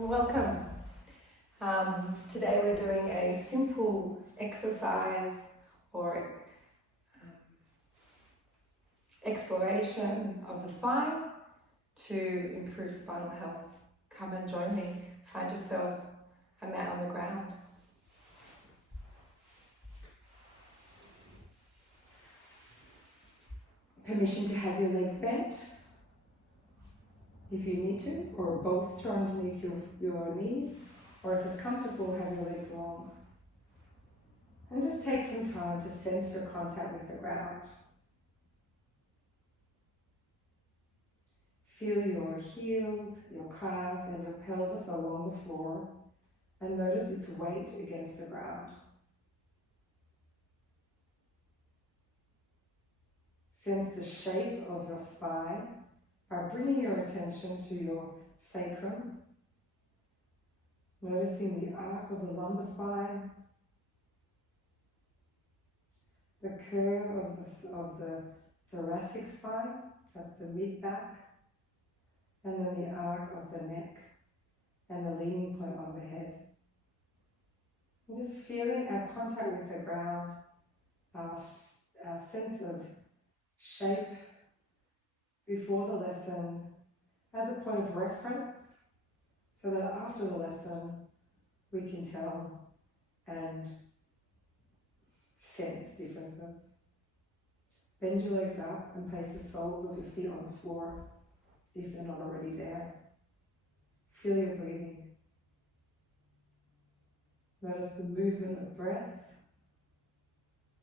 welcome. Today we're doing a simple exercise or exploration of the spine to improve spinal health. Come and join me. Find yourself a mat on the ground. Permission to have your legs bent if you need to, or bolster underneath your knees, or if it's comfortable, have your legs long. And just take some time to sense your contact with the ground. Feel your heels, your calves, and your pelvis along the floor, and notice its weight against the ground. Sense the shape of your spine by bringing your attention to your sacrum, noticing the arc of the lumbar spine, the curve of the thoracic spine, that's the mid-back, and then the arc of the neck and the leaning point on the head. And just feeling our contact with the ground, our sense of shape before the lesson as a point of reference, so that after the lesson we can tell and sense differences. Bend your legs up and place the soles of your feet on the floor if they're not already there. Feel your breathing. Notice the movement of breath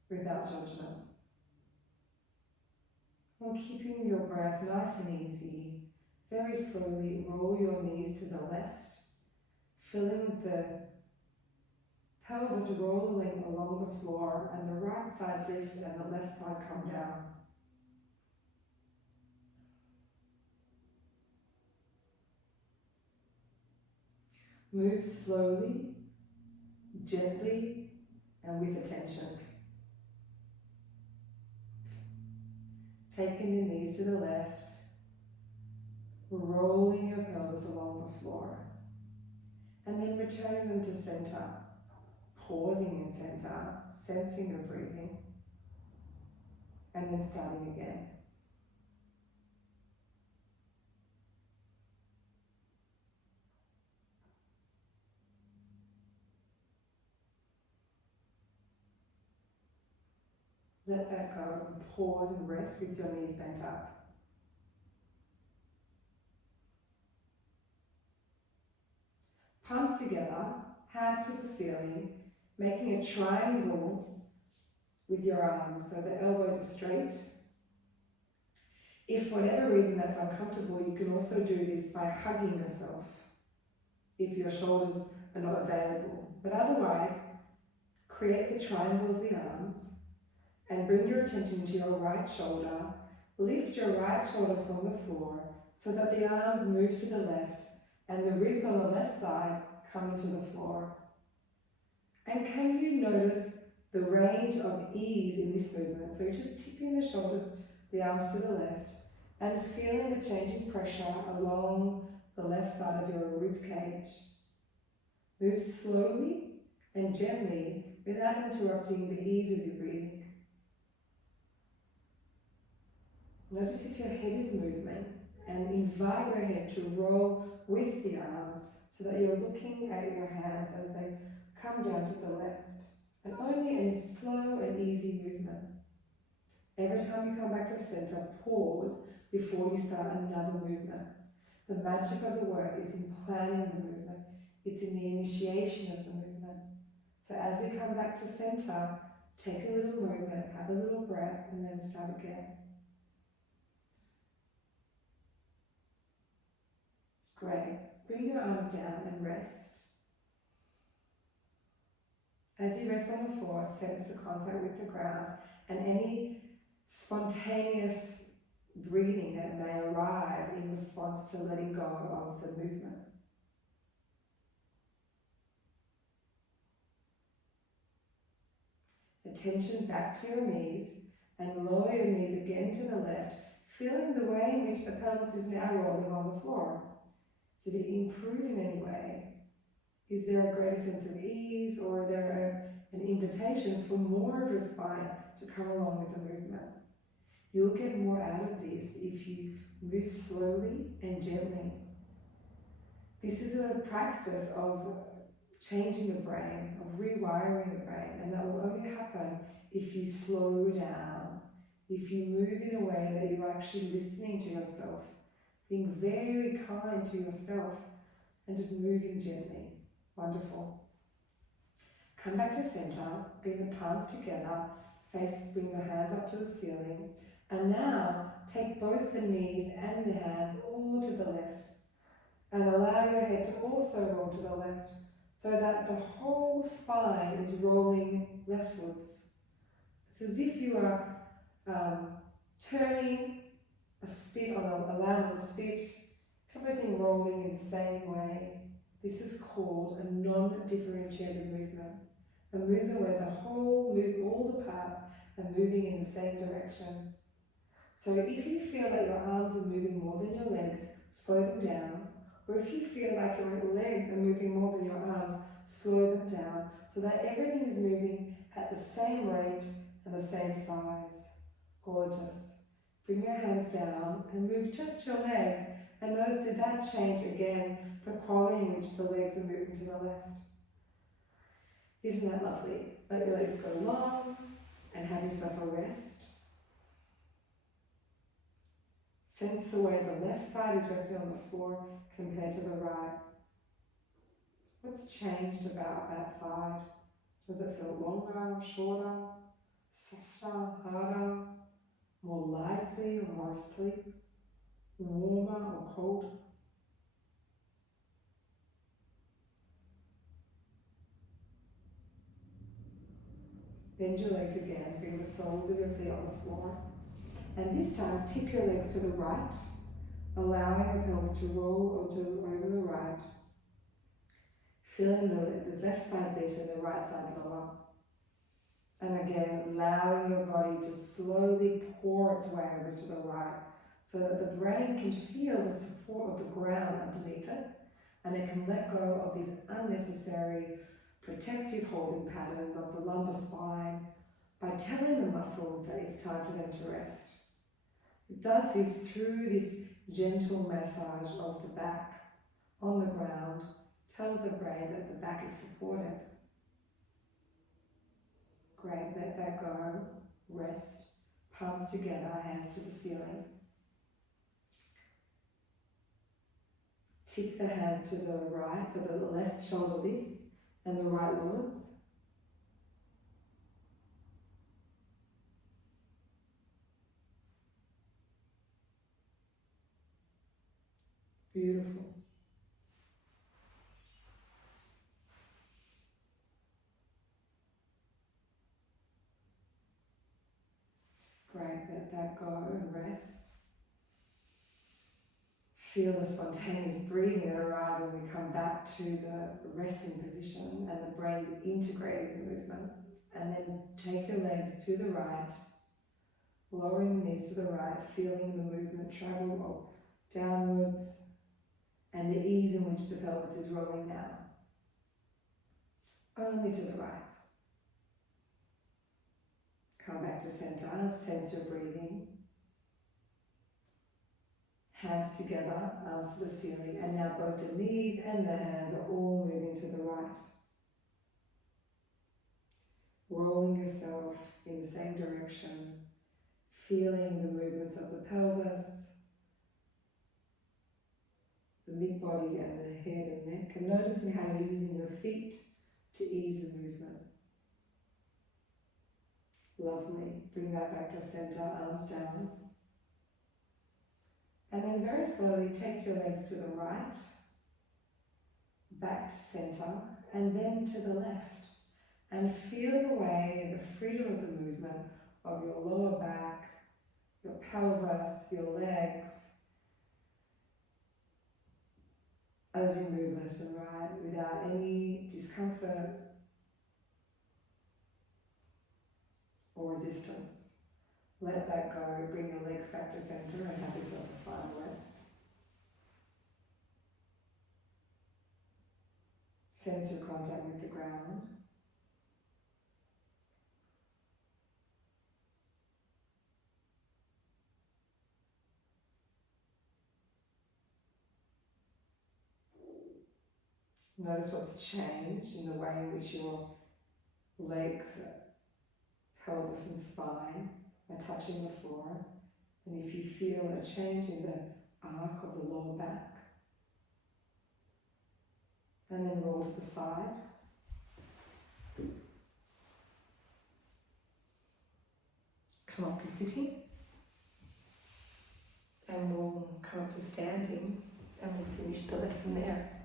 without judgment. And keeping your breath nice and easy, very slowly roll your knees to the left, feeling the pelvis rolling along the floor and the right side lift and the left side come down. Move slowly, gently, and with attention. Taking the knees to the left, rolling your pelvis along the floor, and then returning them to center, pausing in center, sensing your breathing, and then starting again. Let that go and pause and rest with your knees bent up. Palms together, hands to the ceiling, making a triangle with your arms so the elbows are straight. If for whatever reason that's uncomfortable, you can also do this by hugging yourself if your shoulders are not available. But otherwise, create the triangle of the arms and bring your attention to your right shoulder. Lift your right shoulder from the floor so that the arms move to the left and the ribs on the left side come into the floor. And can you notice the range of ease in this movement? So you're just tipping the shoulders, the arms to the left, and feeling the changing pressure along the left side of your rib cage. Move slowly and gently without interrupting the ease of your breathing. Notice if your head is movement and invite your head to roll with the arms so that you're looking at your hands as they come down to the left. And only in slow and easy movement. Every time you come back to center, pause before you start another movement. The magic of the work is in planning the movement. It's in the initiation of the movement. So as we come back to center, take a little movement, have a little breath, and then start again. Great. Bring your arms down and rest. As you rest on the floor, sense the contact with the ground and any spontaneous breathing that may arrive in response to letting go of the movement. Attention back to your knees and lower your knees again to the left, feeling the way in which the pelvis is now rolling on the floor. Did it improve in any way? Is there a greater sense of ease, or is there an invitation for more of your spine to come along with the movement? You'll get more out of this if you move slowly and gently. This is a practice of changing the brain, of rewiring the brain, and that will only happen if you slow down, if you move in a way that you're actually listening to yourself, being very kind to yourself, and just moving gently. Wonderful. Come back to center, bring the palms together, bring the hands up to the ceiling, and now take both the knees and the hands all to the left, and allow your head to also roll to the left, so that the whole spine is rolling leftwards. It's as if you are turning a spit on a lamp spit, everything rolling in the same way. This is called a non-differentiated movement. A movement where all the parts are moving in the same direction. So if you feel that your arms are moving more than your legs, slow them down. Or if you feel like your legs are moving more than your arms, slow them down, so that everything is moving at the same rate and the same size. Gorgeous. Bring your hands down and move just your legs, and notice, did that change again the quality in which the legs are moving to the left? Isn't that lovely? Let your legs go long and have yourself a rest. Sense the way the left side is resting on the floor compared to the right. What's changed about that side? Does it feel longer, shorter, softer, harder, more lively or more asleep, warmer or cold? Bend your legs again, bring the soles of your feet on the floor. And this time, tip your legs to the right, allowing your pelvis to roll over the right, feeling the left side lift and the right side lower. And again, allowing your body to slowly pour its way over to the right, so that the brain can feel the support of the ground underneath it, and it can let go of these unnecessary protective holding patterns of the lumbar spine by telling the muscles that it's time for them to rest. It does this through this gentle massage of the back on the ground, tells the brain that the back is supported. Great, let that go, rest, palms together, hands to the ceiling. Tip the hands to the right so that the left shoulder lifts and the right lowers. Beautiful. Great, let that go and rest. Feel the spontaneous breathing that arises when we come back to the resting position and the brain is integrating the movement. And then take your legs to the right, lowering the knees to the right, feeling the movement travel downwards and the ease in which the pelvis is rolling now. Only to the right. Come back to center, sense your breathing. Hands together, arms to the ceiling, and now both the knees and the hands are all moving to the right. Rolling yourself in the same direction, feeling the movements of the pelvis, the mid-body and the head and neck, and noticing how you're using your feet to ease the movement. Lovely. Bring that back to center, arms down. And then very slowly take your legs to the right, back to center, and then to the left. And feel the way, the freedom of the movement of your lower back, your pelvis, your legs, as you move left and right without any discomfort or resistance. Let that go, bring your legs back to center and have yourself a final rest. Sense your contact with the ground. Notice what's changed in the way in which your legs, pelvis and spine are touching the floor. And if you feel a change in the arc of the lower back, and then roll to the side. Come up to sitting, and we'll come up to standing, and we'll finish the lesson there.